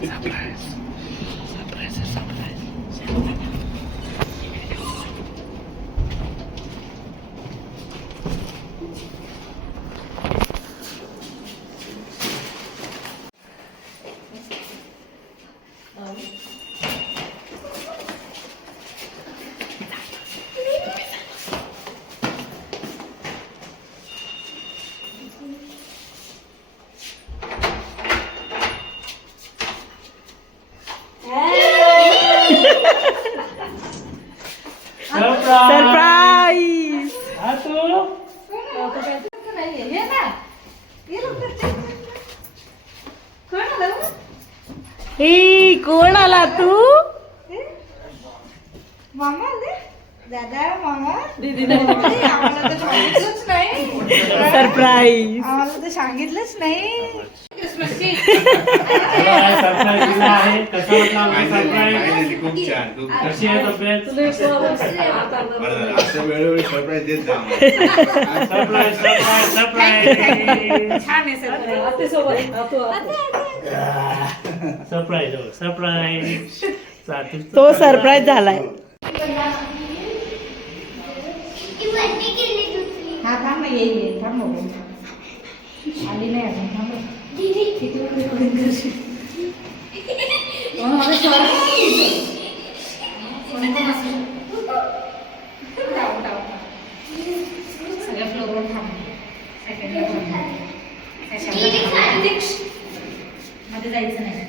Surprise. हे कोण आला तू? मामा आले? दादा मामा दीदी आम्हाला तर सांगितलंच नाही. सरप्राईज. आम्हाला तर सांगितलंच नाही. क्रिसमसची सरप्राईज आहे. कसं वाटलं आमचं सरप्राईज? खूप छान खूप छान. कशी आहे तब्येत? असं वेळोवेळी सरप्राईज देत जा सरप्राईज सरप्राईज सरप्राईज छान आहे सर. सरप्राईज हो सरप्राईज. तो सरप्राईज झालाय. हा थांब ना येईल थांब बघू. आली नाही अजून थांब. किती वेळ करशील? सगळ्या फ्लोरवर थांब. मध्ये जायचं नाही.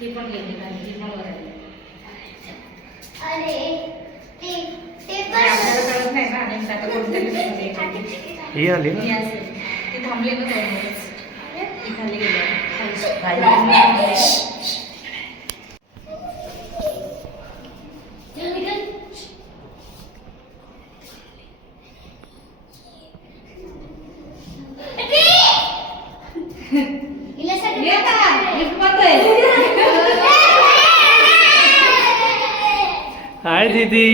ती पण गेली ती पण वर आली. आपल्याला कळत नाही ना आणि आता कोणत्या ही आली ना? ते थांबले ना दोनच. ती खाली गेली. हाय दीदी.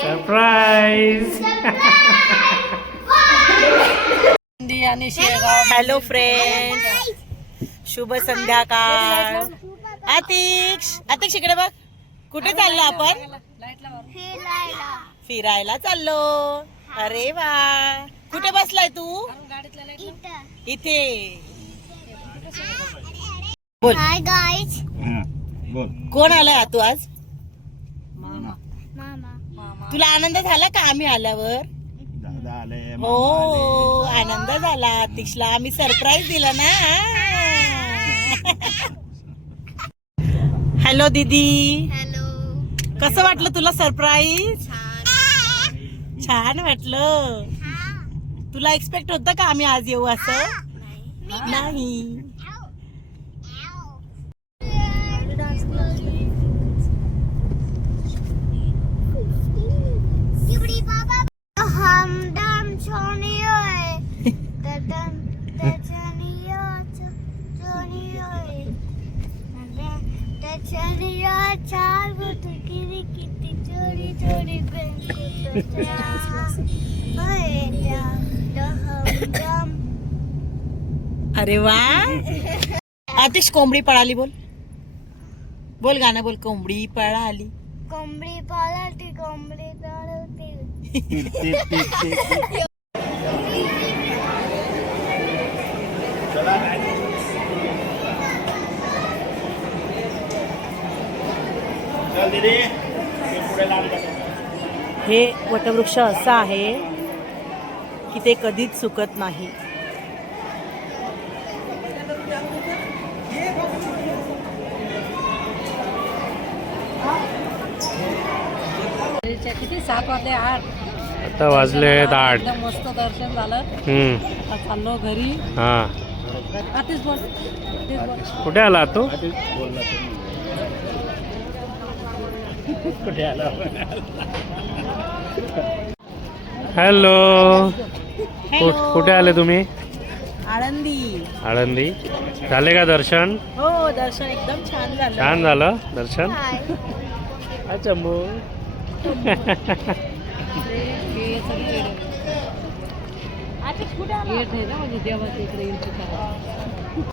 सरप्राईज. हॅलो फ्रेंड्स, शुभ संध्याकाळ. आतिश आतिश इकडे बघ. कुठे चाललो आपण? फिरायला चाललो. अरे वा. कुठे बसलाय तू? इथे. बोल. Hi guys. बोल. कोण आलाय तू आज? मामा. तुला आनंद झाला का आम्ही आल्यावर? दादा आले. हो आनंद झाला. आतिशला आम्ही सरप्राईज दिला ना. हॅलो दीदी. हॅलो. कसं वाटलं तुला सरप्राईज? छान वाटलं. तुला एक्सपेक्ट होतं का आम्ही आज येऊ असं? नाही. अरे वा. आतिश कोंबडी पळाली. बोल बोल गाणं बोल. कोंबडी पळाली. कोंबडी पळाली. कोंबडी पळाली. हे वटवृक्ष असं आहे की ते कधीच सुकत नाही. किती 7 वाजले 8. आता वाजले 8. एकदम मस्त दर्शन झालं. आता चाललो घरी. हा. आतिश बोल. कुठे आला तू? कुठे आला? हॅलो. कुठे आले तुम्ही? आळंदी. आळंदी. झाले का दर्शन? हो दर्शन एकदम छान झालं. छान झालं दर्शन. अच्छा मग गेट आहे ना म्हणजे देवाच्या इकडे एंट्री करायची.